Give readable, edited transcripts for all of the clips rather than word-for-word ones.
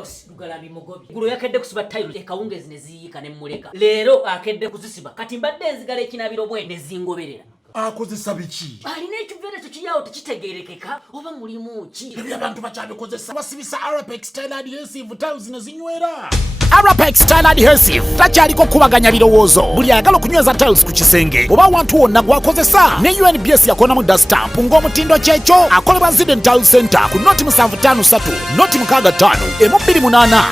boss Lugalami Mugobi gulu yakedde kusiba tailo ekawungezi neziyika ne muleka lero akedde kuzisiba kati mbadde enzigala ekinabiro bwe nezingoberera akozesa biki alina ekiveera kyawo tekitegeerekeka oba mulimu ki ebyo abantu bakyabikozesa basibisa Arapex Style Adhesive tiles nezinywera Arapex Style Adhesive takyaliko kubaganya birowoozo buli ayagala okunyweza tiles ku kisenge oba awantu wonna gwakozesa ne UNBS yakonamu dastamp ng'omutindo kyekyo akolebwa Zident Tile Center ku noti 753 noti 65 M28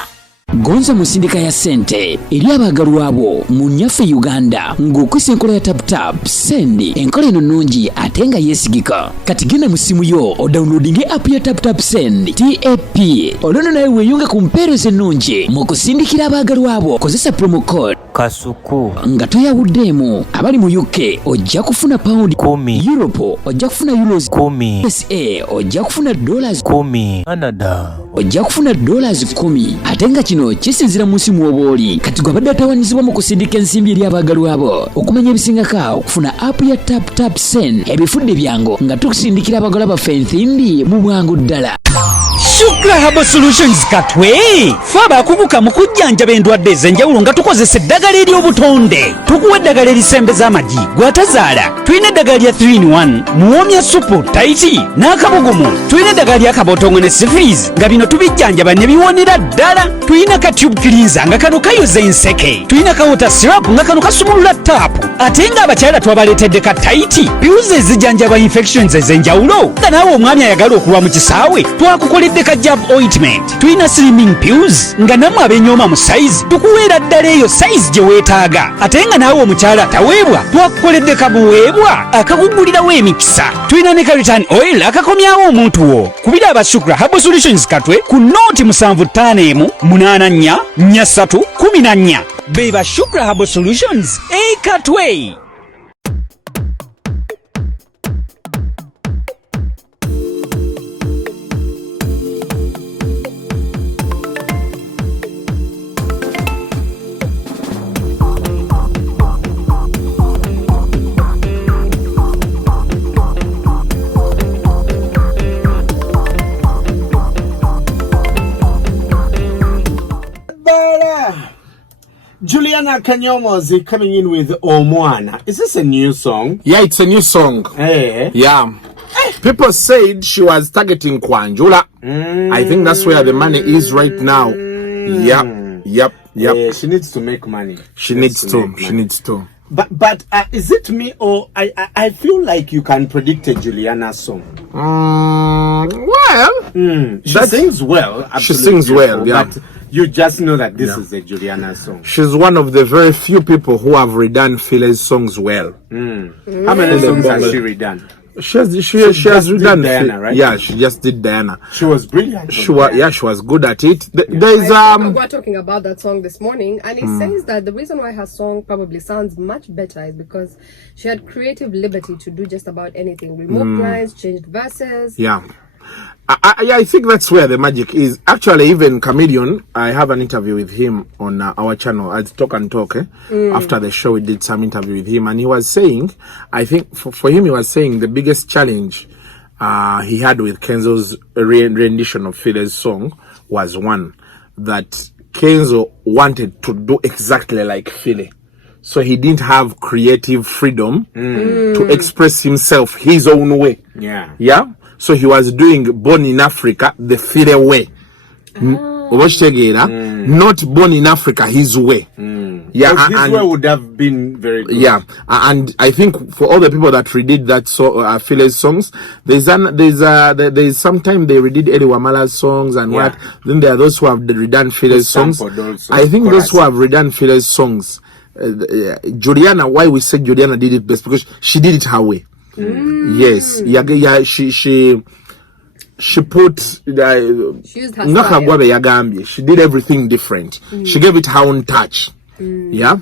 Gonza musindika ya sente eri abagalwa abo mu nyaffe Uganda ng'okwisa enkola ya tap sendi enkola eno nnungi ate nga yeesigika kati genda mu simu yo odownloadinge app ya tap send TAP olwono nawe weeyunge ku mpeereza ennungi mu kusindikira abagalwa abo kozesa promo code Kasuku nga toyawuddeemu abali mu UK ojja kufuna pound 10 Europe ojja kufuna euros 10 USA ojja kufuna dollars 10 Canada ojja kufuna dollars 10 ate nga kino kisinzira mu nsi mw'obooli kati gwe abadde atawaanyizibwa mu kusindika ensimbi eri abagalwa abo okumanya ebisingako okufuna app ya tap send ebifudde byangu nga tukusindikira abagalwa baffe ensimbi mu bwangu ddala. Shukra Herbal Solutions katwe faba kubuka mu kujjanjaba endwadde ez'enjawulo nga tukozesa eddagala ery'obutonde tukuwa eddagala erisembeza amagi gwatazaala tulina eddagala lya 3-in-1 muwoomya supu taiti n'akabugumu tulina eddagala lya kabootongo ne syphilis nga bino tubijjanjaba ne biwonera ddala tulina ka tube cleanser nga kano kayoza enseke tulina ka water syrup nga kano kasumulula taapu ate nga abakyala twabaleetedde ka taiti piuzi ezijjanjaba infections ez'enjawulo nga naawe omwami ayagala okulwa mu kisaawe twakukoledde ka jab ointment tulina slimming pills nga namwe abenyooma mu size tukuweera ddala eyo size gye weetaaga ate nga naawe omukyala ataweebwa twakukoledde kabuweebwa akakugulirawo emikisa tulina ne ka return oil akakomyawo omuntu wo kubira aba Shukra Herbal Solutions katwe ku nooti 751 84 43 14 beba Shukra Herbal Solutions katwe. Juliana Kanyomozi coming in with Omwana. Is this a new song? Yeah, it's a new song. Hey. Yeah. People said she was targeting Kwanjula. I think that's where the money is right now. Yep. Yeah, she needs to make money. She needs to. But is it me or I feel like you can predict a Juliana song? She sings well. She sings well, yeah. But you just know that this is a Juliana song. She's one of the very few people who have redone Philly's songs well. How many songs has she redone? She has redone Diana, right? Yeah, she just did Diana. She was brilliant. She was good at it. There's we're talking about that song this morning, and it says that the reason why her song probably sounds much better is because she had creative liberty to do just about anything. Remove lines, changed verses. Yeah. I think that's where the magic is. Actually, even Chameleon, I have an interview with him on our channel at Talk and Talk. After the show, we did some interview with him, and he was saying, I think for him, he was saying the biggest challenge he had with Kenzo's rendition of Philly's song was one, that Kenzo wanted to do exactly like Philly. So he didn't have creative freedom to express himself his own way. Yeah. So he was doing Born in Africa the Philly way. Not Born in Africa his way. Yeah, his way would have been very good. Yeah, and I think for all the people that redid that Philly's songs, there's sometimes they redid Eddie Wamala's songs and what. Then there are those who have redone Philly's songs. I think those who have redone Philly's songs, Juliana, why we say Juliana did it best, because she did it her way. Yes, she put she used her style. She did everything different. She gave it her own touch. Yeah.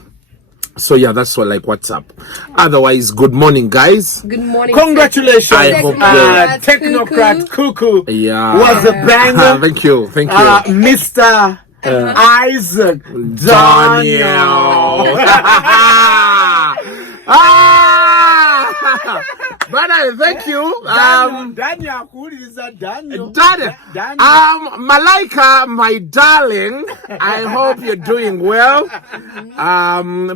So yeah, that's what's up. Otherwise, good morning, guys. Good morning. Congratulations. I hope Technocratic Kuku. Yeah. Was a banger. Thank you. Mr. Isaac Daniel. Brother, thank you. Daniel, who is that Daniel? Daniel. Malaika, my darling, I hope you're doing well.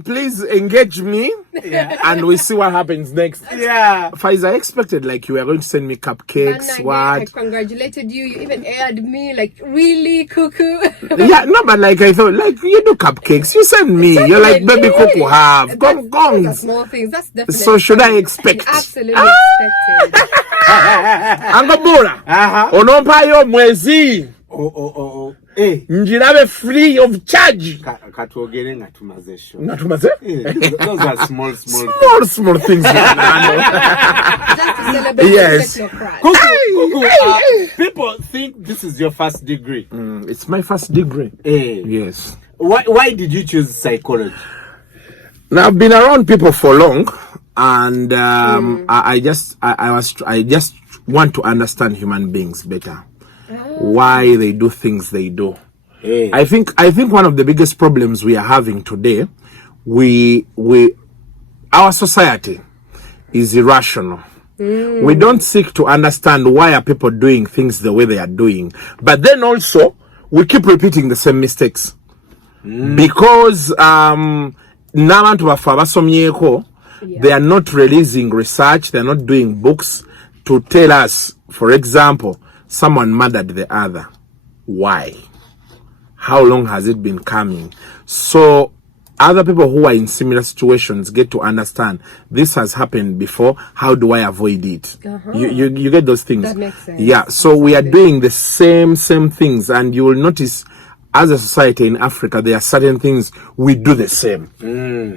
Please engage me, and we see what happens next. Yeah. Faiz, I expected like you were going to send me cupcakes. I congratulated you. You even aired me, like, really, cuckoo. Yeah, no, but like I thought, like you do cupcakes, you send me. You're like, baby, Coco have. Those are small things. That's definitely. So should I expect? Absolutely expected. Angabura. Onompayo mwezi. Njirabe free of charge. Katuogere ngatumaze show. Ngatumaze? Those are small things. Just to celebrate Yes. Technocratic. People think this is your first degree. It's my first degree. Yes. Why did you choose psychology? Now I've been around people for long, and I just want to understand human beings better. Why they do things they do. I think one of the biggest problems we are having today, our society is irrational. We don't seek to understand why are people doing things the way they are doing, but then also we keep repeating the same mistakes because n'abantu bafa basomyeko, they are not releasing research, they are not doing books to tell us, for example, someone murdered the other. Why? How long has it been coming? So other people who are in similar situations get to understand this has happened before. How do I avoid it? You get those things. That makes sense. Yeah. So we are doing the same things, and you will notice as a society in Africa, there are certain things we do the same.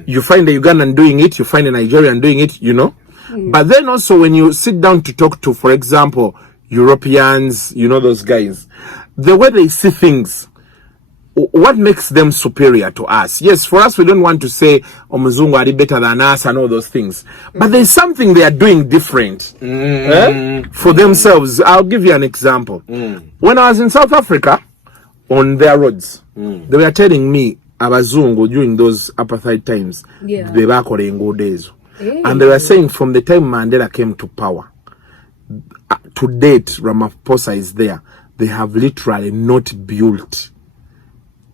You find a Ugandan doing it, you find a Nigerian doing it, you know. But then also when you sit down to talk to, for example, Europeans, you know, those guys, the way they see things, what makes them superior to us? Yes, for us, we don't want to say, Omuzungu are better than us and all those things. But there's something they are doing different for themselves. I'll give you an example. When I was in South Africa, on their roads, they were telling me, Abazungu during those apartheid times, they were calling days. And they were saying from the time Mandela came to power, to date, Ramaphosa is there. They have literally not built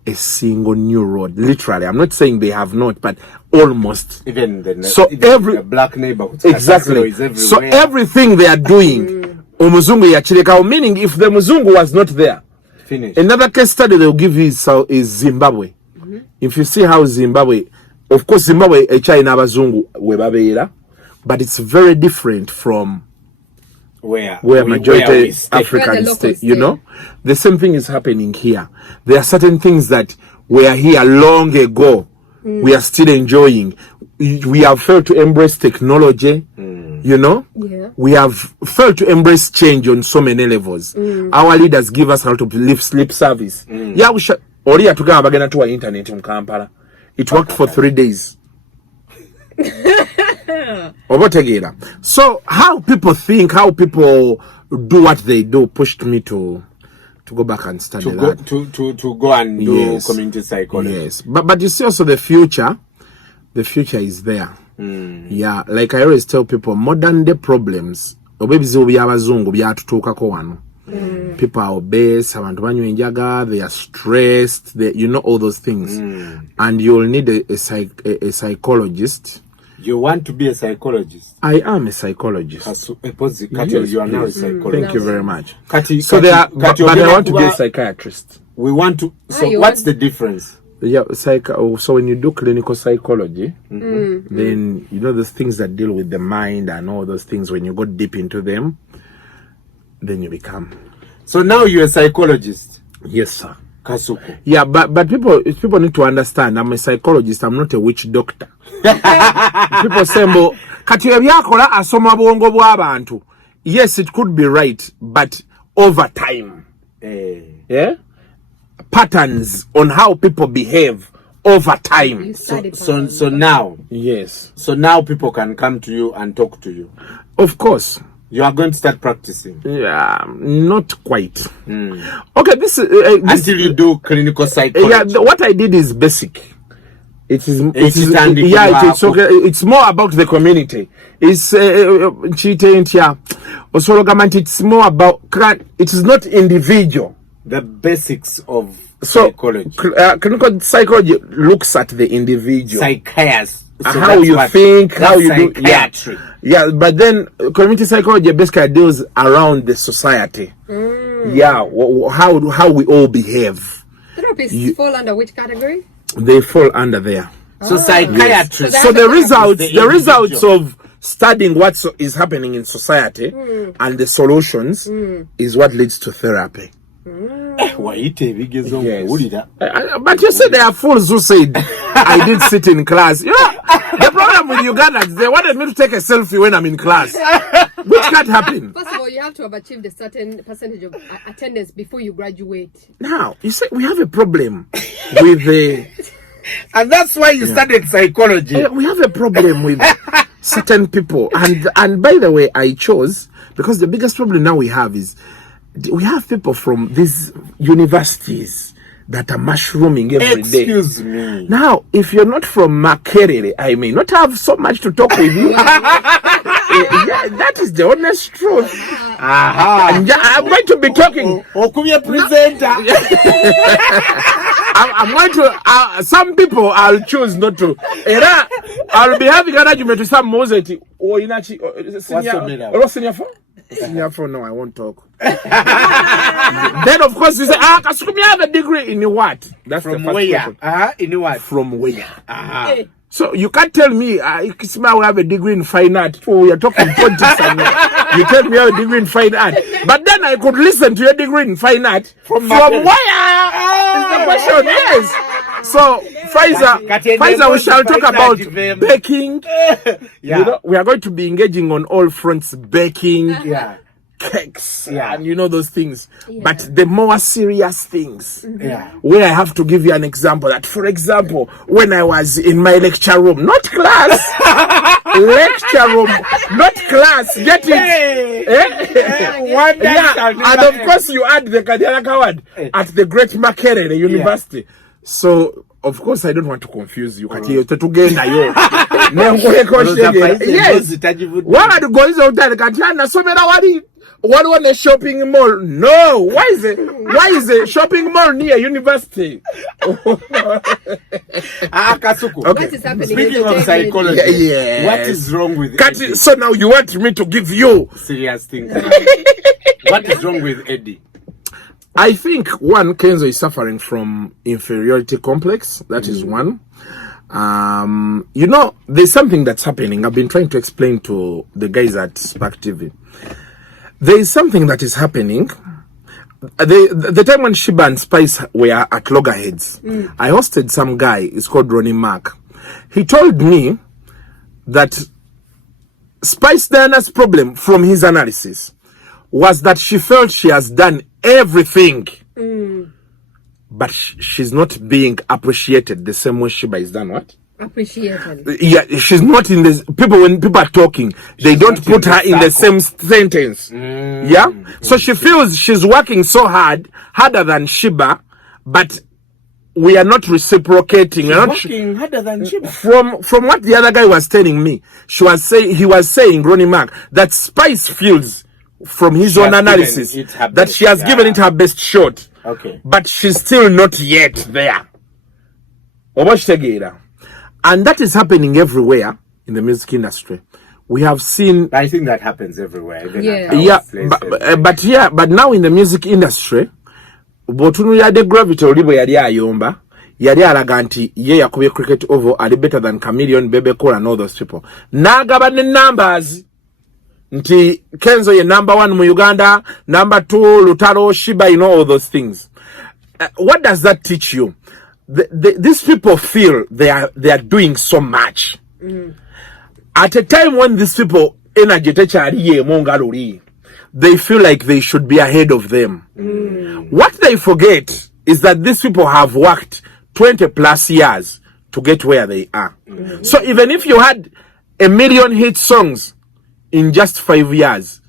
a single new road. Literally, I'm not saying they have not, but almost. Even the black neighborhoods. Exactly. So everything they are doing, Omuzungu yachireka, meaning if the Muzungu was not there, finished. Another case study they'll give you is Zimbabwe. If you see how Zimbabwe, of course, Zimbabwe, China, Abazungu, webabeera, but it's very different from where majority Africans stay, you know. The same thing is happening here. There are certain things that were here long ago, we are still enjoying. We have failed to embrace technology, you know. We have failed to embrace change on so many levels. Our leaders give us how to live sleep service. Yeah, we should. Oriya tugamba bagenda tuwa internet in Kampala. It worked for 3 days. So how people think, how people do what they do pushed me to go back and study that. To go and do community psychology. Yes. But you see also the future is there. Yeah, like I always tell people, modern day problems, obebizibu by'abazungu byatutuukako wano. People are obese, abantu banywa enjaga, they are stressed, you know, all those things. And you'll need a psychologist. You want to be a psychologist? I am a psychologist. You are now a psychologist. Thank you very much. But I want to be a psychiatrist. We want to. So what's the difference? Yeah, so when you do clinical psychology, then you know those things that deal with the mind and all those things. When you go deep into them, then you become. So now you're a psychologist. Yes, sir. Kasuku. Yeah, but people need to understand. I'm a psychologist. I'm not a witch doctor. People say, "Kati ebyakola asoma bwongo bw'abantu." Yes, it could be right, but over time, patterns on how people behave over time. So now, yes. So now people can come to you and talk to you. Of course. You are going to start practicing. Yeah, not quite. Okay, this until you do clinical psychology. Yeah, what I did is basic. It is Ekitandikibwako. it's okay. It's more about the community. It's it's more about, it is not individual. The basics of So psychology. Clinical psychology looks at the individual. Psychiatry. How you think, how you do. Psychiatry. Yeah, but then community psychology basically deals around the society. Yeah, how we all behave. Therapists fall under which category? They fall under there. So psychiatry. So the results of studying what is happening in society and the solutions is what leads to therapy. Yes. But you said there are fools who said I did sit in class. You know, the problem with Ugandans, they wanted me to take a selfie when I'm in class, which can't happen. First of all, you have to have achieved a certain percentage of attendance before you graduate. Now, you say we have a problem with the... And that's why you studied psychology. We have a problem with certain people. And by the way, I chose, because the biggest problem now we have is, we have people from these universities that are mushrooming every day. Excuse me. Now, if you're not from Makerere, I may not have so much to talk with you. Yeah, that is the honest truth. And I'm going to be talking. I'm going to, some people I'll choose not to. I'll be having an argument with some Moses. Senior for no, I won't talk. Then of course you say, Kasuku, you have a degree in what? That's from the first where? In what? From where? So you can't tell me, Kisma will have a degree in fine art. Oh, we are talking politics and you tell me I have a degree in fine art. But then I could listen to your degree in fine art. From where? Is the question, yes. So, Pfizer, we shall talk about baking. You know, we are going to be engaging on all fronts, baking, cakes, and you know those things. But the more serious things, where I have to give you an example, that for example, when I was in my lecture room, not class, lecture room, not class, get it? And of course you add the Kadialaka word at the Great Makerere University. So, of course, I don't want to confuse you. Yes. What on a shopping mall? No. Why is a shopping mall near university? Kasuku. Okay. What is happening? Speaking of psychology, what is wrong with Eddie? So now you want me to give you serious things. What is wrong with Eddie? I think one, Kenzo is suffering from inferiority complex. That is one. You know, there's something that's happening. I've been trying to explain to the guys at Spark TV. There is something that is happening. The time when Shiba and Spice were at Loggerheads, I hosted some guy. It's called Ronnie Mark. He told me that Spice Diana's problem from his analysis was that she felt she has done everything, but she's not being appreciated the same way Shiba is done. What? Appreciated. Yeah, she's not in this. When people are talking, they don't put her in the same sentence. Yeah, so she feels she's working so harder than Shiba, but we are not reciprocating. We're not working harder than Shiba. From what the other guy was telling me, he was saying, Ronnie Mark, that Spice feels from his own analysis that she has given it her best shot. Okay. But she's still not yet there. And that is happening everywhere in the music industry. We have seen... I think that happens everywhere. But now in the music industry, Botunu yade gravity olibo yali ayomba, yali alaga nti ye yakubye cricket over ali better than Chameleon, Bebe Cool and all those people. Nagaba ne numbers. Nti Kenzo ye number 1 mu Uganda, number 2 Lutaro, Shiba, you know all those things. What does that teach you? These people feel they are doing so much. At a time when these people energy they feel like they should be ahead of them. What they forget is that these people have worked 20 plus years to get where they are. So even if you had 1 million hit songs in just 5 years,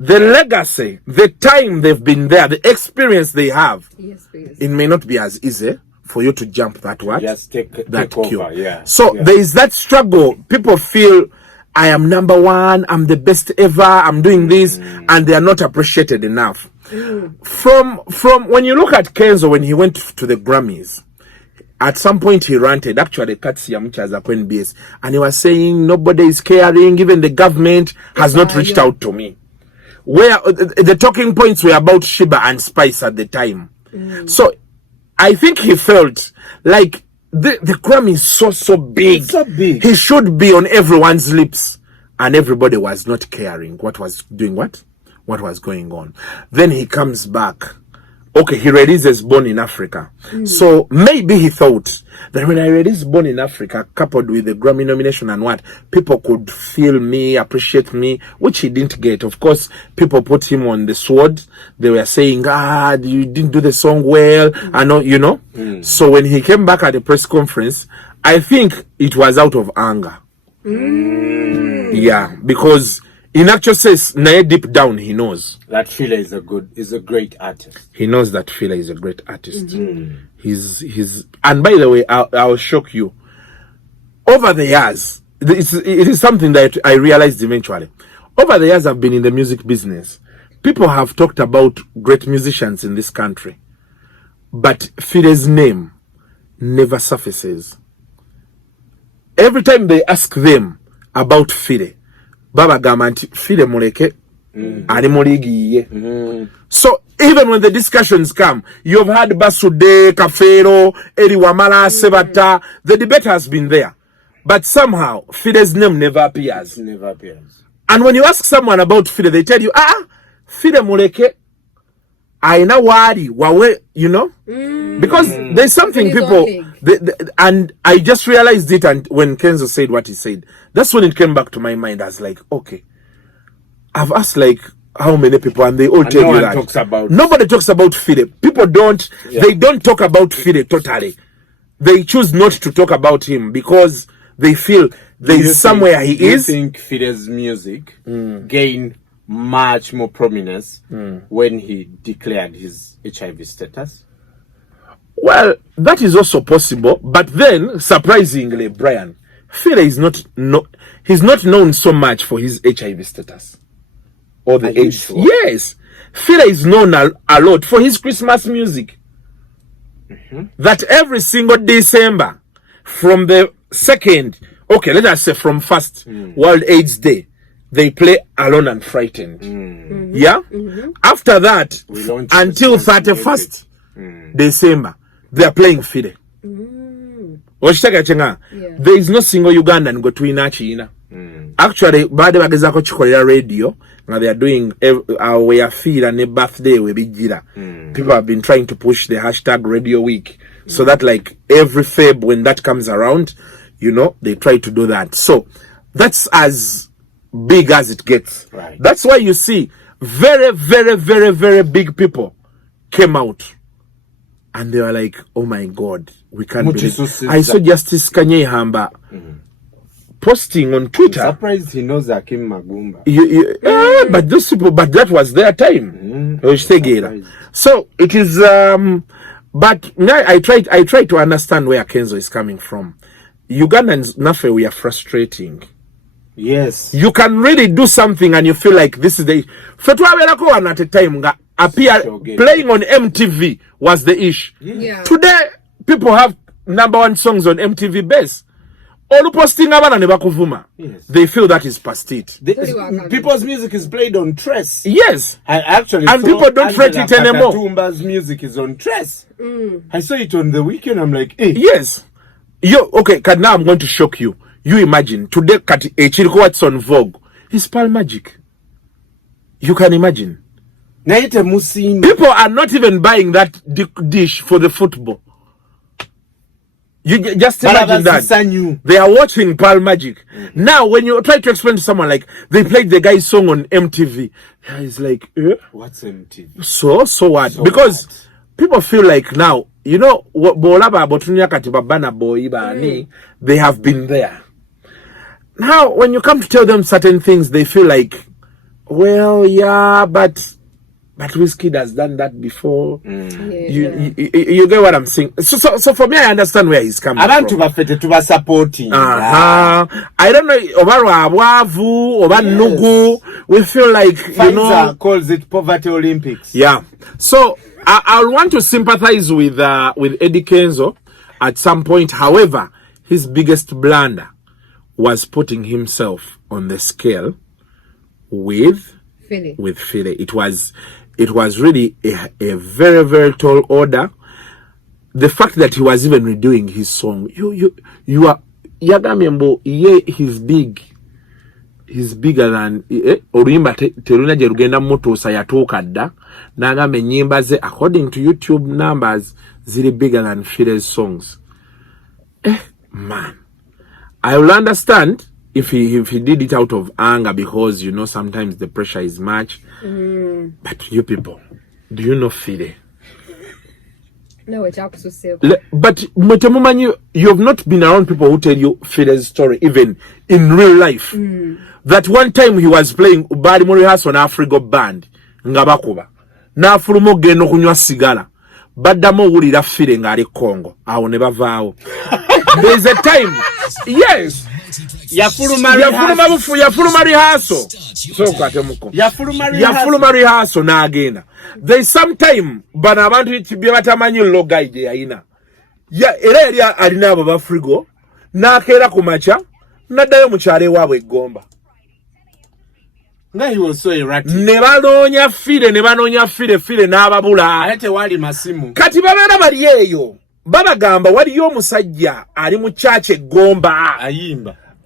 the legacy, the time they've been there, the experience they have, it may not be as easy for you to jump that what? Just take queue. over, yeah. So there is that struggle. People feel I am number one, I'm the best ever, I'm doing this, and they are not appreciated enough. From when you look at Kenzo when he went to the Grammys, at some point he ranted, actually Katsi Yamuchaza NBS, and he was saying nobody is caring, even the government has not reached out to me. Where the talking points were about Shiba and Spice at the time. So I think he felt like the Grammy is so big. It's so big. He should be on everyone's lips, and everybody was not caring what was doing what was going on. Then he comes back. Okay, he releases Born in Africa. So maybe he thought that when I release Born in Africa, coupled with the Grammy nomination and what, people could feel me, appreciate me, which he didn't get. Of course, people put him on the sword. They were saying, you didn't do the song well. I know, you know. So when he came back at the press conference, I think it was out of anger. Yeah, because in actual sense, deep down, he knows that Philly is a great artist. He knows that Philly is a great artist. He's and by the way, I'll shock you. Over the years, it is something that I realized eventually. Over the years I've been in the music business, people have talked about great musicians in this country, but Philly's name never surfaces. Every time they ask them about Philly, Baba Gamanti, Philly Muleke, Animoligi. So even when the discussions come, you've had Basude, Kafero, Eri Wamala, Sebata, the debate has been there. But somehow, Philly's name never appears. Never appears. And when you ask someone about Philly, they tell you, Philly Muleke, Aina Wadi, Wawe, you know? Because there's something people, and I just realized it, and when Kenzo said what he said, that's when it came back to my mind. I was like, okay, I've asked like how many people, and they all tell you that nobody talks about Philly. People don't, they don't talk about Philly totally. They choose not to talk about him because they feel there is somewhere he is. Do you think Philly's music gained much more prominence when he declared his HIV status? Well, that is also possible, but then surprisingly, Brian, Philly is he's not known so much for his HIV status or the AIDS. Sure? Yes, Philly is known a lot for his Christmas music. That every single December, from the second, okay, let us say from first World AIDS Day, they play Alone and Frightened. Yeah? After that, until 31st December, they are playing Philly. There is no single Ugandan go to China. Actually, bade bagezako chikolera radio, now they are doing our feel and a birthday we bigira. People have been trying to push the hashtag Radio Week, so that like every Feb when that comes around, you know, they try to do that. So that's as big as it gets. Right. That's why you see very, very, very, very big people came out. And they were like, oh my God, we can't believe it. I saw Justice Kanye Hamba posting on Twitter. I'm surprised he knows Hakim Magumba. But those people, but that was their time. So it is, but now I try to understand where Kenzo is coming from. Ugandans, Nafe, we are frustrating. Yes. You can really do something and you feel like this is the... At a time, playing on MTV was the issue. Yeah. Today, people have #1 songs on MTV base. All posting yes. They feel that is past it. People's music is played on Trace. Yes. And people don't rate it anymore. Tumba's music is on Trace. I saw it on the weekend. I'm like, hey. Yes. Okay, now I'm going to shock you. You imagine, today, what's on Vogue is Pearl Magic. You can imagine. People are not even buying that dish for the football. You just imagine that. They are watching Pearl Magic. Now, when you try to explain to someone, like, they played the guy's song on MTV, it's like, what's MTV? So what? Because people feel like now, you know, they have been there. Now, when you come to tell them certain things, they feel like, well, yeah, but But Wizkid has done that before. You get what I'm saying? So for me, I understand where he's coming from. Abantu supporting. I don't know, Oba Wavu, Oba Nugu, we feel like, Pfizer calls it Poverty Olympics. Yeah. So I want to sympathize with Eddie Kenzo at some point. However, his biggest blunder was putting himself on the scale with Philly. It was really a very, very tall order. The fact that he was even redoing his song, you are Yagamembo, he's big. He's bigger than Orimba Teruna Jerugenda Moto Sayatoka da Nagame Nyimbaze, according to YouTube numbers, ziri bigger than Philly's songs. Man, I will understand if he did it out of anger, because sometimes the pressure is much. But you people, do you know Philly? No, it's absolutely. But you have not been around people who tell you Philly's story, even in real life. That one time he was playing Ubali Morihaso on Afrigo band, Ngabakuba. Na fulumo geno kunywa sigara. Badamo wulira Philly ngari Congo. Awo ne bavaawo. There's a time. Yes. Yafuluma rihaso. So katemuko. Yafuluma rihaso na agenda. There's some time bana abantu itibye batamanyi loga ide yaina. Era yali alina abo bafrigo na kera kumacha naddayo mu kyale waabwe Gomba. He was so erratic. Ne banoonya Philly n'ababula. Ate wali masimu. Kati babeera bali eyo. Babagamba waliyo omusajja ali mu chache Gomba.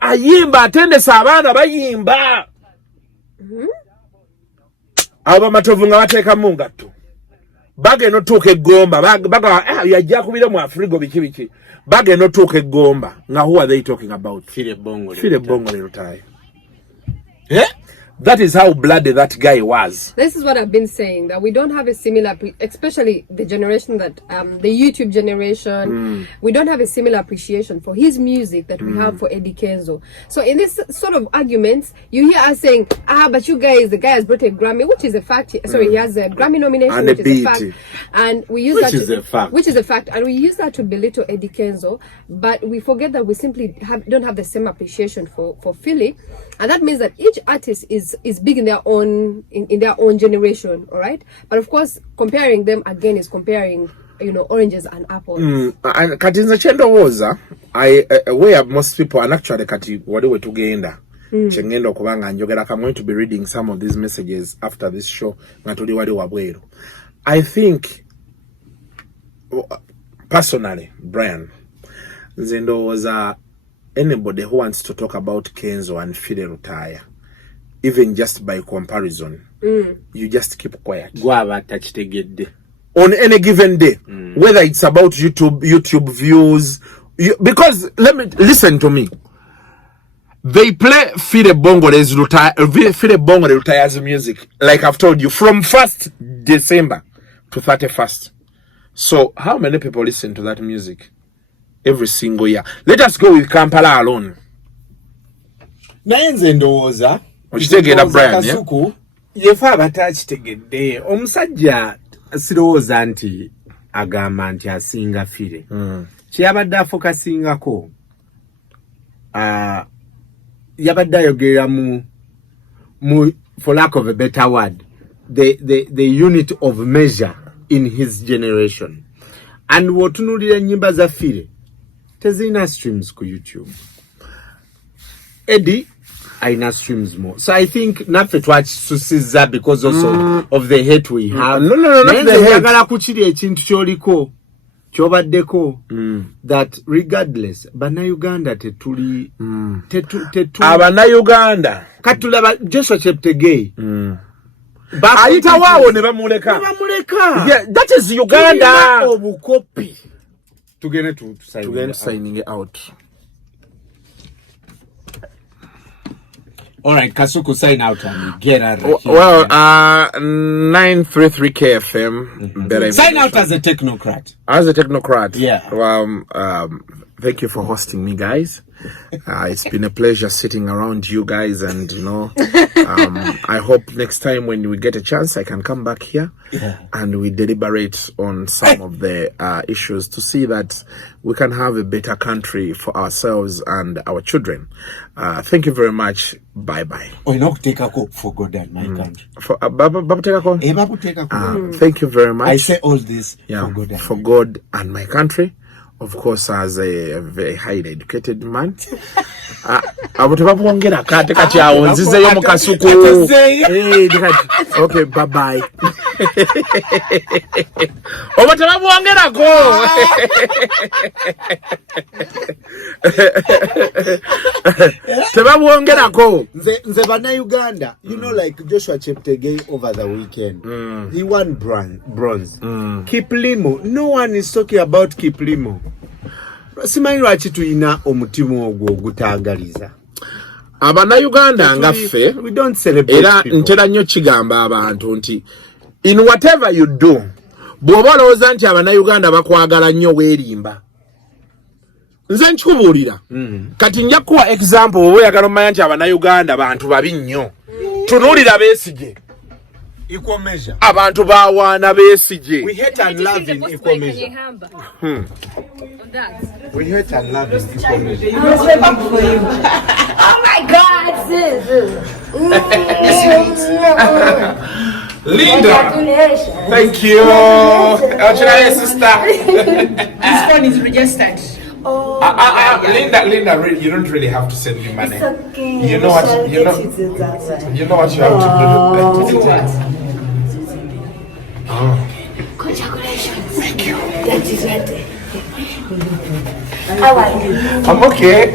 Ayimba atendesa abaana bayimba. Aba matovu nga bateeka mu ngatto. Bagenda otuuka Gomba. Baga yajja kubira mu Afrigo biki. Bagenda otuuka Gomba. Nga who are they talking about? Philly Bongole Lutaaya. That is how bloody that guy was. This is what I've been saying, that we don't have a similar, especially the generation that, the YouTube generation, we don't have a similar appreciation for his music that we have for Eddie Kenzo. So in this sort of arguments, you hear us saying, but you guys, the guy has brought a Grammy, which is a fact. Sorry, he has a Grammy nomination, and which is a fact. And we use which is a fact. And we use that to belittle Eddie Kenzo, but we forget that we simply don't have the same appreciation for Philly. And that means that each artist is big in their own generation, all right? But of course, comparing them again is comparing, oranges and apples. And Katinza Chendowoza, where most people, and actually Kati waliwe tugenda. Chengendo kubanga njogera. I'm going to be reading some of these messages after this show. Ngatuli wali wabwero. I think personally, Brian, Zendo was anybody who wants to talk about Kenzo and Philly Lutaaya, even just by comparison, you just keep quiet. On any given day, whether it's about YouTube views, because listen to me. They play Philly Bongole Lutaaya's music, like I've told you, from 1st December to 31st. So how many people listen to that music every single year? Let us go with Kampala alone. Nayenze ndowooza Kasuku yefa abatakitegedde. Omusajja sirowooza nti agamba nti asinga Philly. Kyeyabadde afokasingako yabadde ayogerera mu for lack of a better word, the unit of measure in his generation. And wotunulira ennyimba za Philly tezina streams ku YouTube. Eddie aina streams more. So I think naffe twakisusiza because also of the hate we have. No, not the hate. Njagala kukiri ekintu kyoliko kyobaddeko that regardless bannayuganda tetuli abannayuganda katulaba Joshua Cheptegei ayita waawo ne bamuleka. Yeah, that is Uganda. Obukopi tugende signing out. All right, Kasuku, sign out and get out of here. Well, 933 KFM. Sign out as a technocrat. As a technocrat. Yeah. Thank you for hosting me, guys. It's been a pleasure sitting around you guys, and I hope next time when we get a chance, I can come back here and we deliberate on some of the issues to see that we can have a better country for ourselves and our children. Thank you very much. Bye bye. For God and my country. Thank you very much. I say all this for God and my country. Of course, as a very highly educated man. Okay, bye bye. Uganda, you know, like Joshua Cheptegei over the weekend, he won bronze. Kiplimo, no one is talking about Kiplimo. Simanyi lwaki tulina omutima ogwo ogutaagaliza Abannayuganda nga ffe era ntera nnyo kigamba abantu nti in whatever you do bw'oba olowooza nti Abannayuganda bakwagala nnyo weerimba. Nze nkikubuulira kati nja kuwa example bw'oba oyagala omanya nti Abannayuganda bantu babi nnyo. Tunuulira Besigye. Equal measure. Abantu bawaana Besigye. We hate and love in equal measure. We hate and love in equal measure. Oh my God, sis. Linda, thank you. Sister. This phone is registered. Linda, you don't really have to send me money. It's okay. You know what you have to do. Congratulations. Thank you. That is right. How are you? I'm okay.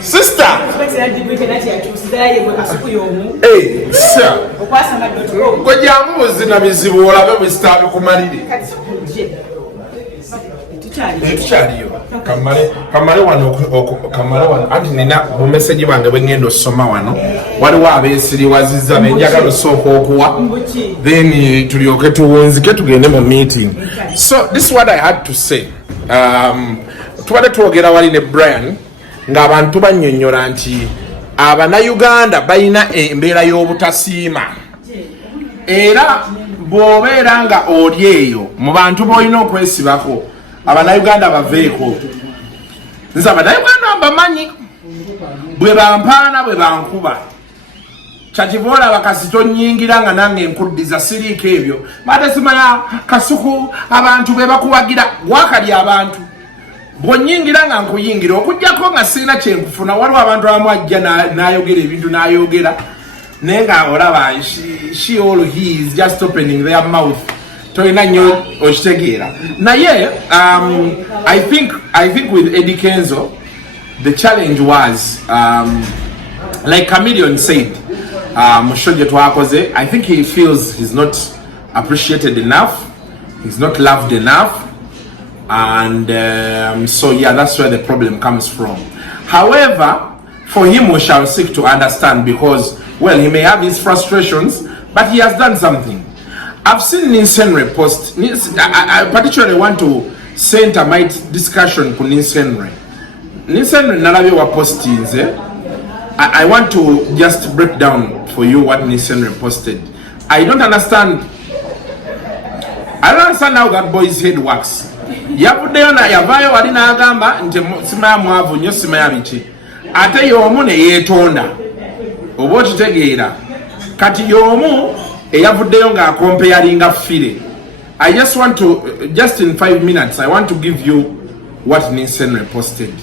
Sister. Hey, sir. Kujamuzina bizibu olabe mustaabe kumalire. Etukyaliyo. Kamale wano anti nina mu message bange bwe ngendo soma wano waliwo abeesiriwazizza benjagala osooka okuwa then tulyoke tuwunzike tugende mu meeting. So this is what I had to say. Tubadde twogera wali ne Brian ng'abantu bannyonnyola nti Abannayuganda balina embeera y'obutasiima era bw'obeera nga oli eyo mu bantu b'olina okwesibako Abannayuganda baveeko. Nze Abannayuganda mbamanyi bwe bampaana bwe bankuba kyakivola bakasito nnyingira nga nange enkuddiza siriiko ebyo mate simanya Kasuku abantu be bakuwagira wakali abantu bw'onnyingira nga nkuyingira okugyako nga sirina kyenkufuna waliwo abantu abamu ajja n'ayogera ebintu n'ayogera naye nga olaba she or he is just opening their mouth tolina nnyo okitegeera naye I think with Eddie Kenzo the challenge was like Chameleon said mu show gye twakoze I think he feels he's not appreciated enough, he's not loved enough, and so yeah, that's where the problem comes from. However, for him we shall seek to understand, because well, he may have his frustrations, but he has done something. I've seen Ninsenre post. I particularly want to center my discussion on Ninsenre. Ninsenre nalabye wa postings. I want to just break down for you what Ninsenre posted. I don't understand how that boy's head works. Yavuddeyo na yavaayo wali n'agamba nti simaya mwavu nnyo simaya biki ate y'omu ne yeetonda oba okitegeera kati y'omu eyavuddeyo ng'akompeyalinga Philly. I just want to just in 5 minutes I want to give you what Ninsenre posted.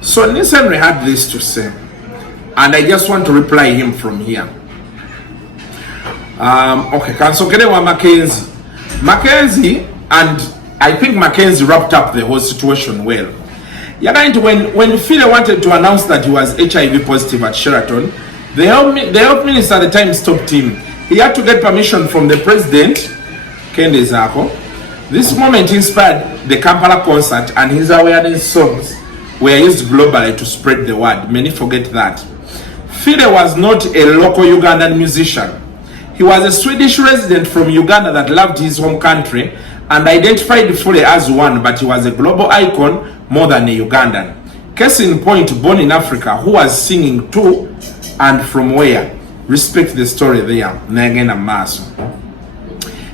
So Ninsenre had this to say, and I just want to reply him from here. Okay, kansokere wa Mackenzie, and I think Mackenzie wrapped up the whole situation well. When Philly wanted to announce that he was HIV positive at Sheraton, the health minister at the time stopped him. He had to get permission from the president, Kende Zako. This moment inspired the Kampala concert, and his awareness songs were used globally to spread the word. Many forget that. Philly was not a local Ugandan musician. He was a Swedish resident from Uganda that loved his home country and identified fully as one, but he was a global icon more than a Ugandan. Case in point, born in Africa, who was singing to and from where? Respect the story there. Nagena Maso.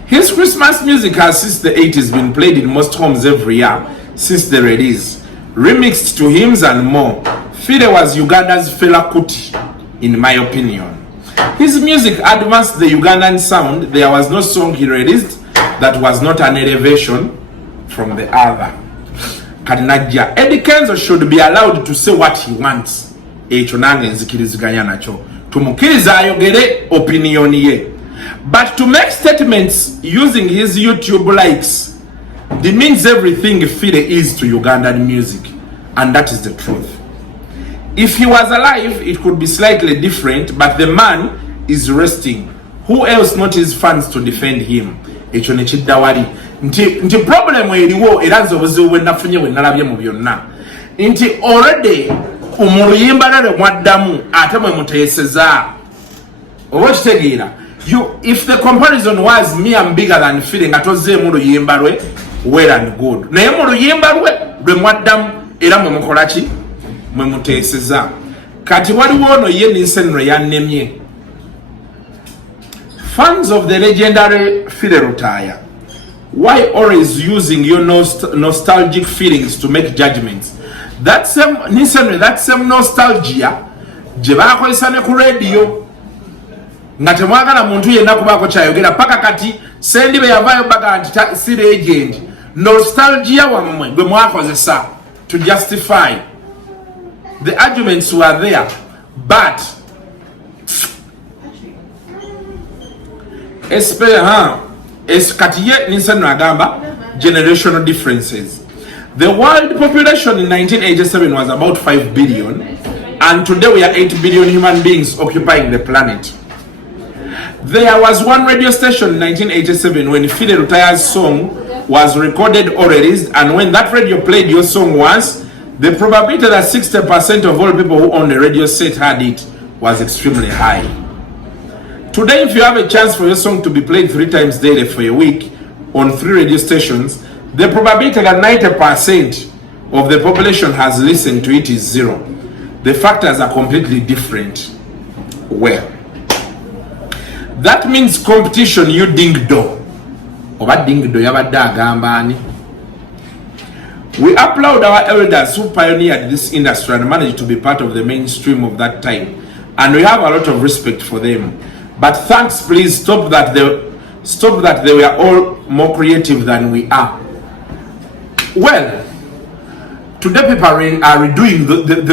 His Christmas music has since the 80s been played in most homes every year since the release. Remixed to hymns and more. Fide was Uganda's Fela Kuti, in my opinion. His music advanced the Ugandan sound. There was no song he released that was not an elevation from the other. Kadinaja, Eddie Kenzo should be allowed to say what he wants. Echonange nzikiriziganya nacho. Tumukiriza ayogere opinion ye. But to make statements using his YouTube likes demeans everything Fide is to Ugandan music. And that is the truth. If he was alive, it could be slightly different, but the man is resting. Who else not his fans to defend him? Echo nechidawari. Nti problem eliwo eranzo buzibu nafunye we nalabye mu byonna. Nti already umuluyimba nale mwaddamu ate mwe muteseza. Obakitegeera. If the comparison was me I'm bigger than feeling atoze mu luyimba lwe well and good. Naye mu luyimba lwe mwaddamu era mwe mukolaki mwe muteseza. Kati waliwo ono ye ninsenro yannemye. Fans of the legendary Philly Lutaaya, why always using your nostalgic feelings to make judgments? That same nostalgia je bakozesa ne ku radio nga temwagala muntu yenna kubaako kyayogera paka kati sendi be yavaayo baga nti si legend. Nostalgia wammwe gwe mwakozesa to justify. The arguments were there, but generational differences. The world population in 1987 was about 5 billion, and today we are 8 billion human beings occupying the planet. There was one radio station in 1987 when Philly Lutaaya's song was recorded or released, and when that radio played your song once, the probability that 60% of all people who own a radio set had it was extremely high. Today, if you have a chance for your song to be played 3 times daily for a week on 3 radio stations, the probability that 90% of the population has listened to it is 0. The factors are completely different. Well, that means competition, you ding-do. Oba ding-do yabadde agambani. We applaud our elders who pioneered this industry and managed to be part of the mainstream of that time. And we have a lot of respect for them. But thanks, please stop that they were all more creative than we are. Well, today people are redoing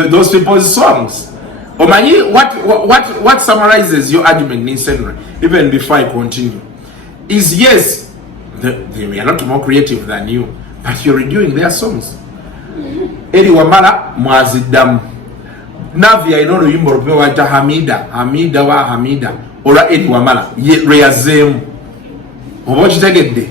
those people's songs. Omanyi, what summarizes your argument, Nisenra, even before I continue, is yes, they were not more creative than you, but you're redoing their songs. Eri Wamala Mwazidam Navia ino luyimbo lupe waita Hamida wa Hamida ora Eri Wamala reyazemu oba kitegedde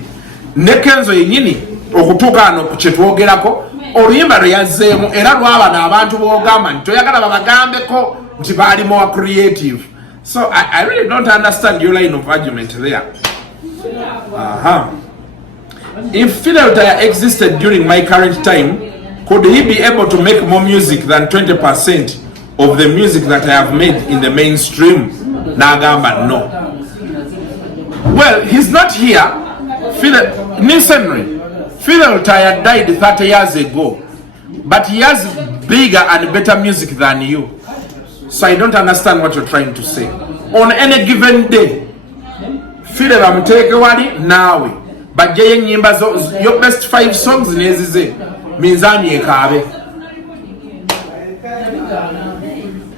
ne Kenzo yenyini okutuuka ano kyetwogerako oluyimba reyazemu era lwabana abantu boogamba nti toyagala babagambeko nti baali more creative. So I really don't understand your line of argument there. If Philly Lutaaya existed during my current time, could he be able to make more music than 20% of the music that I have made in the mainstream? Nagamba, no. Well, he's not here. Philly Lutaaya died 30 years ago, but he has bigger and better music than you. So I don't understand what you're trying to say. On any given day, Philly bamuteke wali nawe bajjaye nyimba your best 5 songs nezize minzani ekabe.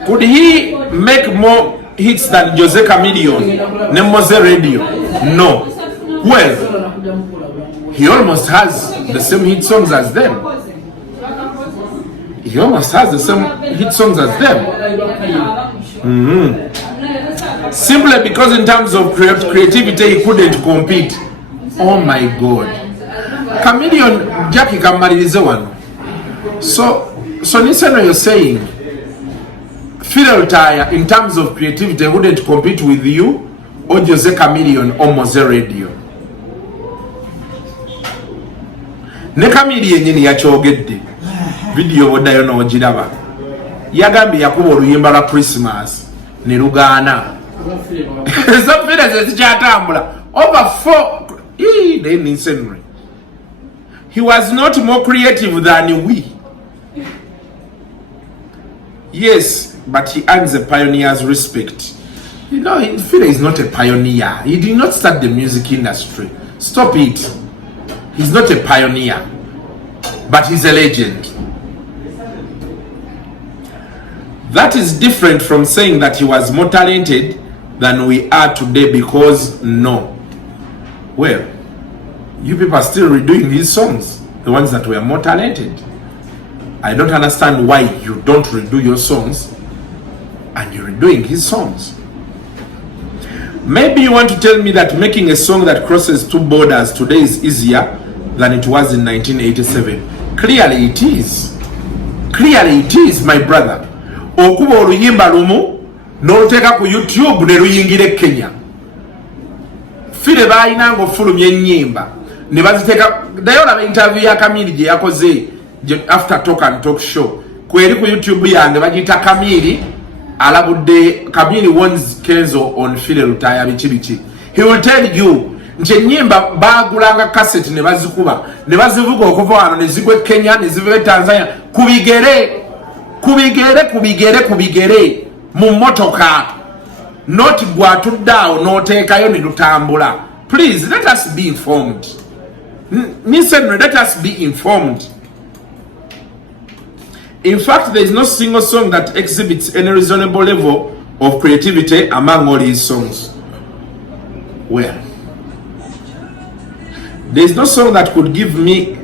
Could he make more hits than Jose Chameleone ne Mose Radio? No. Well, he almost has the same hit songs as them. He almost has the same hit songs as them. Simply because in terms of creativity he couldn't compete. Oh my God. Chameleone Jackie kamalirize wano. So Niseno, you're saying Philly Lutaaya in terms of creativity wouldn't compete with you ojoze Chameleon omoze radio ne Chameleon nyini yakyogedde video bodayo n'ogiraba yagambye yakuba oluyimba lwa Christmas ne lugaana zafire zezikyatambula over 4 then insanely. He was not more creative than we. Yes, but he earns a pioneer's respect. You know, Philly is not a pioneer. He did not start the music industry. Stop it. He's not a pioneer, but he's a legend. That is different from saying that he was more talented than we are today, because no. Well, you people are still redoing his songs, the ones that were more talented. I don't understand why you don't redo your songs and you're redoing his songs. Maybe you want to tell me that making a song that crosses 2 borders today is easier than it was in 1987. Clearly it is. Clearly it is, my brother. Okuba oluyimba lumu n'oluteeka ku YouTube ne luyingire Kenya. File bayina ng'ofulumya ennyimba ne baziteeka naye olaba interview ya Kamili gye yakoze after talk and talk show kweri ku YouTube yange bagiyita Kamili alabudde Kamili warns Kenzo on Philly Lutaaya bichi. He will tell you nti ennyimba baagulanga cassette ne bazikuba ne bazivuga okuva wano ne zigwe Kenya ne zive Tanzania kubigere mu motoka not gwatuddawo n'oteekayo ne lutambula. Please let us be informed. Listen, let us be informed. In fact, there is no single song that exhibits any reasonable level of creativity among all his songs. Well, there is no song that could give me.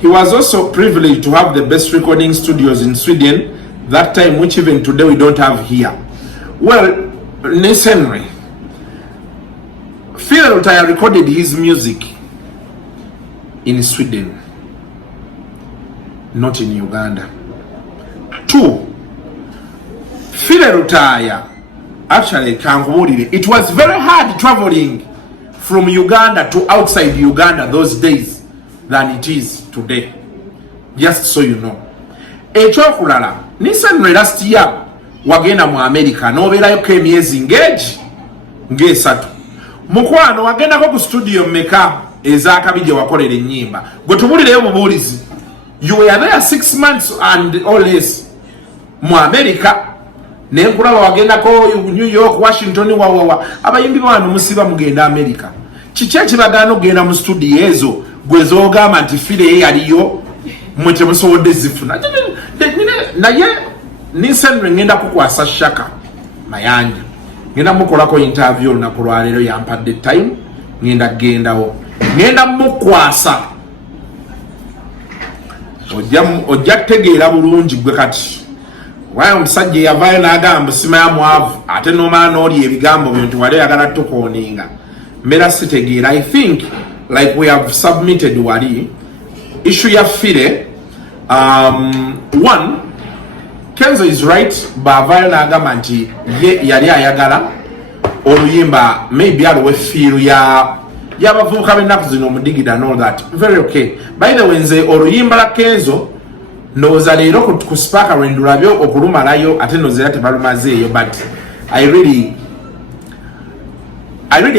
He was also privileged to have the best recording studios in Sweden that time, which even today we don't have here. Well, listen, Philly Lutaaya recorded his music in Sweden, not in Uganda. 2, Philly Lutaaya actually it was very hard traveling from Uganda to outside Uganda those days than it is today, just so you know. Ekyokulala, Nissan last year wagenda mu America n'obeerayo ko emyezi ng'esatu. Mukwano wagendako ku studio mmeka ez'akabije wakolera ennyimba gwe tubulireyo mubuulizi. You were there 6 months and or less mu America. Nenkulaba wagendako New York, Washington, wawawa abayimbi bano musiba mugenda America. Kiki ekibagaana okugenda mu studio ezo gwe zoogamba nti Philly yaliyo mwe temusobodde zifuna. Naye Nissan ngenda kukwasa shaka mayanja. Ngenda mukolako interview olunaku lwaleero yampadde time gendawo. Ngenda mukwasa ojja kutegeera bulungi gwe kati. Waayo omusajja yavaayo n'agamba simaya mwavu ate n'omala n'oli ebigambo byo nti wali ayagala tukooninga. Mbeera sitegeera. I think like we have submitted wali issue ya Philly. One, Kenzo is right, bavaayo n'agamba nti ye yali ayagala oluyimba maybe aliwe feel y'abavubuka b'ennaku zino omudigida and all that. Very okay. By the way, nze oluyimba la Kenzo ndowooza leero ku sparka lwe ndulabyo okulumalayo ate nozera tebalumazeeyo, but I really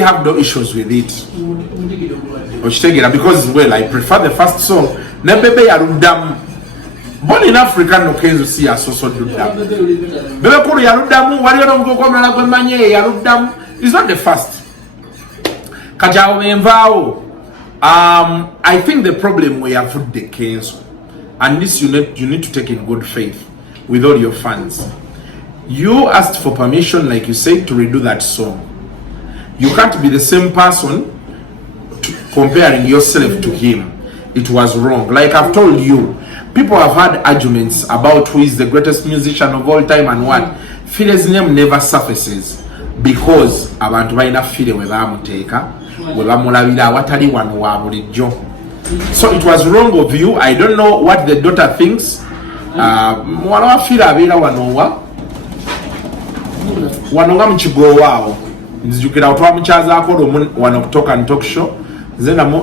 have no issues with it. Okitegeera because well I prefer the first song. Ne bebe yaluddamu. Born in Africa no Kenzo si asoso duddamu. Bebe kulu yaluddamu waliyo n'omuvubuka omulala gwe mmanyi yaluddamu. It's not the first. Kajawo envaawo. I think the problem we have with the Kenzo, and this you need to take in good faith with all your fans. You asked for permission, like you said, to redo that song. You can't be the same person comparing yourself to him. It was wrong. Like I've told you, people have had arguments about who is the greatest musician of all time and what. Philly's name never surfaces because abantu balina Philly we bamuteeka we bamulabira awatali wano wa bulijjo. So it was wrong of you. I don't know what the daughter thinks. Muwala wa Philly abeera wano wa wanonga mchigowawo nzijukira otwa mchaza akolo wano kutoka talk show zena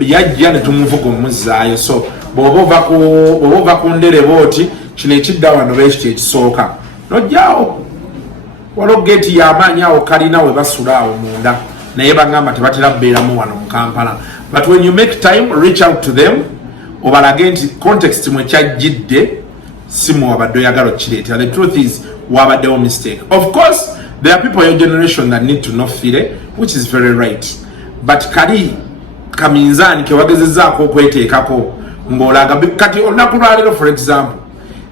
yajja ne tumuvuga omuzaayo so bobova ku ndere boti kino ekidda wano beekyo ekisooka nojjaawo waliwo geeti y'amaanyi kalina we basulaawo munda naye bagamba tebatera kubeeramu wano mu Kampala. But when you make time, reach out to them obalage nti context mwe kyajjidde simu wabadde oyagala okireetera. The truth is wabaddewo mistake. Of course there are people your generation that need to know Philly, which is very right, but kali kaminzaani kewagezezzaako okweteekako ng'olaga kati olunaku lwaleero for example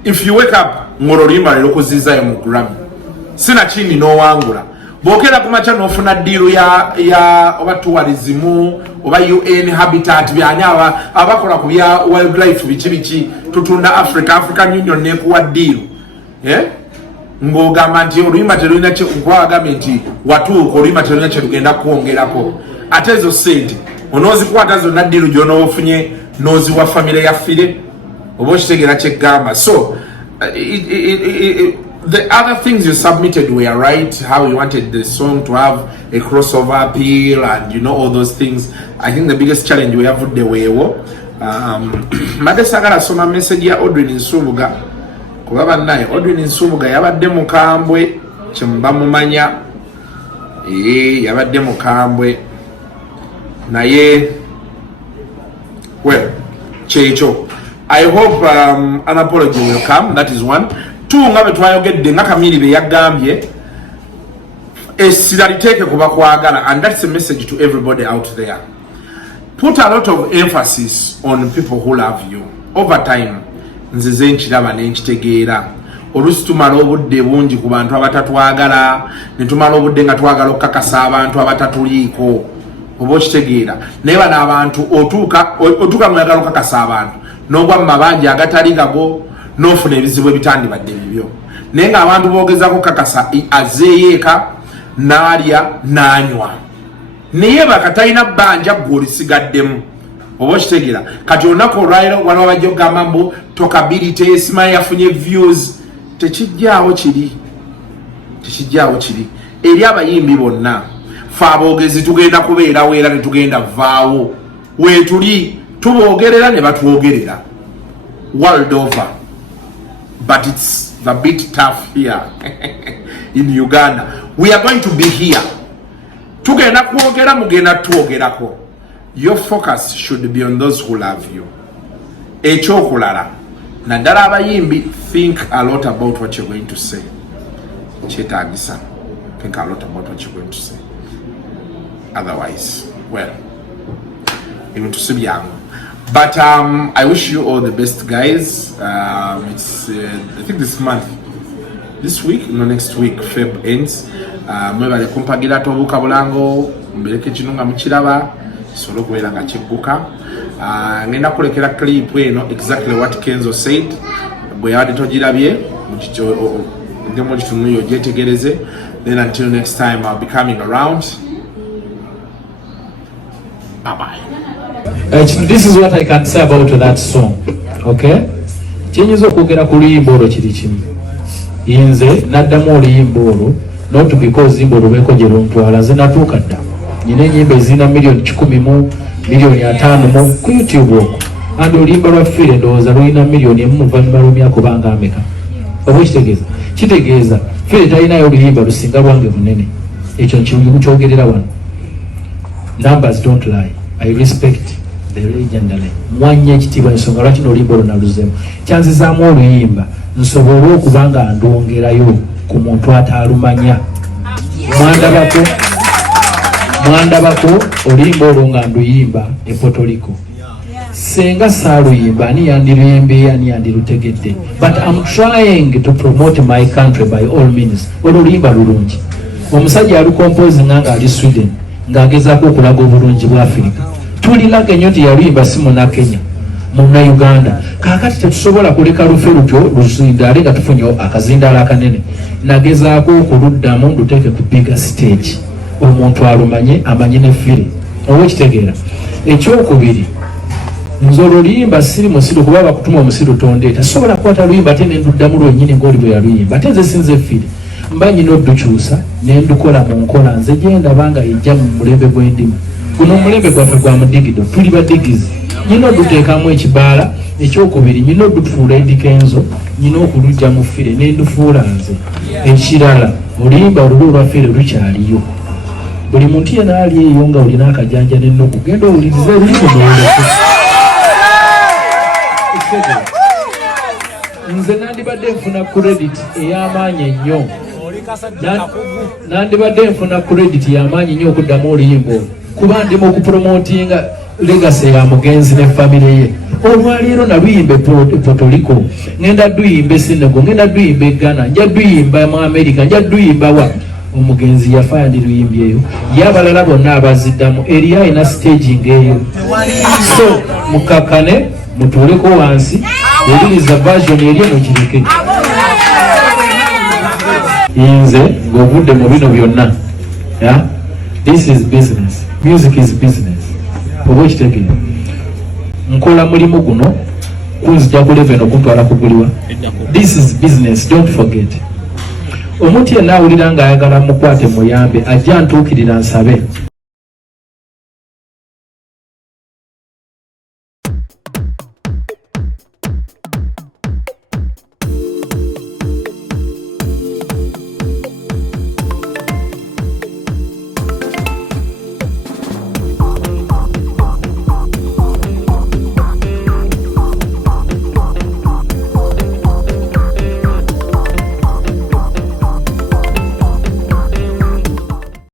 if you wake up ng'ololuyimba leero kuzizzaayo mu Grammy sinakindi n'owangula bwokera ku makya n'ofuna ddiiru ya oba tourism oba UN habitat byani abakola ku bya wildlife biki tutunda African Union nekuwa ddiiru ng'ogamba nti oluyimba terulina nkwagambe nti watuuka oluyimba terulina kye lugenda kwongerako ate ezo sente onozikwata zonna ddiiru gy'onoofunye n'oziwa famire ya Philly oba okitegeera kyeggamba. So the other things you submitted were right, how you wanted the song to have a crossover appeal and you know all those things. I think the biggest challenge we have with the weewo made sagala soma message ya Audrey Nsubuga kubaba naye Audrey Nsubuga yabadde mukambwe kyemba mumanya yabadde mukambwe naye well checho. I hope an apology will come. That is one. Two, ngabe twayogedde nga Kamili be yagambye essira liteeke kuba kwagala, and that's a message to everybody out there. Put a lot of emphasis on people who love you. Over time nzize nkiraba nenkitegeera olusi tumala obudde bungi ku bantu abatatwagala ne tumala obudde nga twagala okukakasa abantu abatatuliiko oba okitegeera naye bano abantu otuuka mwagala okukakasa abantu n'ogwa mu mabanja agatali gago n'ofuna ebizibu ebitandibadde bibyo naye ng'abantu boogezako kakasa azeeyeeka n'alya n'anywa naye bakatalina bbanja gw'olisigaddemu oba okitegeera kati olunaku olwaliro waliwo bajja okugamba mbu tokability simanyi yafunye views tekijjaawo kiri eri abayimbi bonna fe aboogezi tugenda kubeerawo era netugenda vaawo weetuli tuboogerera ne batwogerera world over, but it's a bit tough here in Uganda. We are going to be here tugenda kwogera mugenda twogerako. Your focus should be on those who love you. Ekyokulala naddala abayimbi, think a lot about what you're going to say. Kyetaagisa, think a lot about what you're going to say. Otherwise, well, ebintu si byangu. But I wish you all the best, guys. It's I think this week, no, next week, Feb ends. Mwebale kumpagira tobuka bulango mbeleke kinunga mukiraba solo kubeera nga kigguka. Ngenda kulekera clip eno exactly what Kenzo said. Bwe yabadde togirabye ngemu kitunuyo gyetegereze. Then until next time, I'll be coming around. Bye-bye. This is what I can say about that song. Okay? Kyenyiza okwogera ku luyimba olwo kiri kimu. Inze naddamu oluyimba olwo not because zimba olubeko gye luntwala nze natuuka dda. Nyina ennyimba ezirina million 10 mu million 5 mu ku YouTube okwo. Andi oluyimba lwa Philly ndowooza lulina million 1 mu luvannyuma lw'emyaka obanga ameka. Oba kitegeeza? Kitegeeza Philly talinayo oluyimba lusinga lwange bunene. Ekyo nkyogerera wano. Numbers don't lie. I respect the legendary. Mwanya ekitiibwa ensonga lwaki n'oluyimba olwo naluzemu. Kyanzizaamu oluyimba nsobole okubanga ndongerayo ku muntu ataalumanya. Mwandabako oluyimba olwo nga nduyimba e Puerto Rico. Senga saaluyimba ani yandiruyimbe ani yandirutegedde. But I'm trying to promote my country by all means. Oluyimba lulungi. Omusajja alukompozinga nga ali Sweden ng'agezaako okulaga obulungi bwa Africa. Tulilaga ennyo nti yaluyimba si muna Kenya, muna Uganda. Kaakati tetusobola kuleka lufe lutyo luzindaale nga tufunye akazindaala akanene. Nagezaako okuluddamu nduteeke ku bigger stage. Omuntu alumanye amanye ne Philly. Oba kitegeera. Ekyokubiri, nze oluyimba siri musiru kuba bakutuma omusiru tondeeta. Sobola kukwata luyimba ate ne nduddamu lwennyini ng'oli bwe yaluyimba. Ate nze sinze Philly. mba nyina oddukyusa ne ndukola mu nkola nze genda banga ejja mu mulembe gw'endimu guno omulembe gwaffe gwa mudigido tuli badigizi nyina oduteekamu ekibaala ekyokubiri nyina odufuula Kenzo nyina okulujja mu fire ne ndufuula nze ekirala oluyimba olulo lwa fire lukyaliyo buli muntu yena ali eyo nga olina akajanja n'ennuku genda owulirize olulimi oluleke nze nandibadde nfuna credit ey'amaanyi ennyo nandibadde nfuna credit y'amaanyi nnyo okuddamu oluyimba kuba ndimu okupromotinga legacy ya mugenzi ne famire ye olwaleero naluyimba Puerto ngenda duyimba Senegal ngenda duyimba Ghana nja duyimba mu America nja duyimba wa omugenzi yafaya ndi luyimbye eyo y'abalala bonna abaziddamu eri ayina staging eyo so mukakane mutuuleko wansi ewuliriza version eri eno kireke nze ng'ovudde mu bino byonna this is business, music is business oba okitegere nkola mulimu guno kunzija ku level okuntwala kuguliwa this is business, don't forget omuntu yenna awulira ng'ayagala mukwate muyambe ajja ntuukirira nsabe